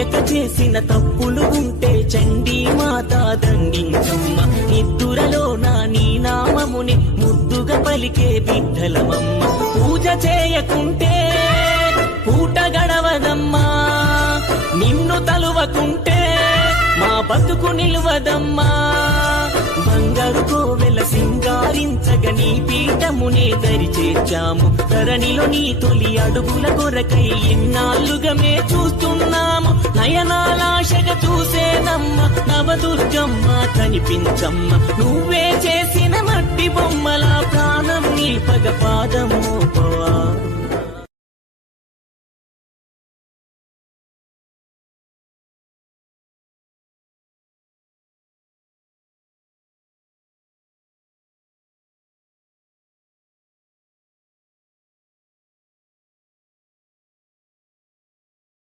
తెలియక చేసిన తప్పులు ఉంటే చండీ మాత దండించమ్మ నిద్దురలో నీ నామముని ముద్దుగా పలికే బిడ్డలమమ్మ పూజ చేయకుంటే పూట గడవదమ్మా నిన్ను తలువకుంటే మా బతుకు నిలువదమ్మా బంగారు కోవెల సింగారించగా నీ పీఠమునే దరి చేర్చాము ధరణిలో నీ తొలి అడుగుల కొరకై ఎన్నాళ్ళుగా మే చూస్తున్నాము నయనాలాశగా చూసేనమ్మ నవదుర్గమ్మ కనిపించమ్మ నువ్వే చేసిన మట్టి బొమ్మల ప్రాణం నిల్పగ పాదం మోపవా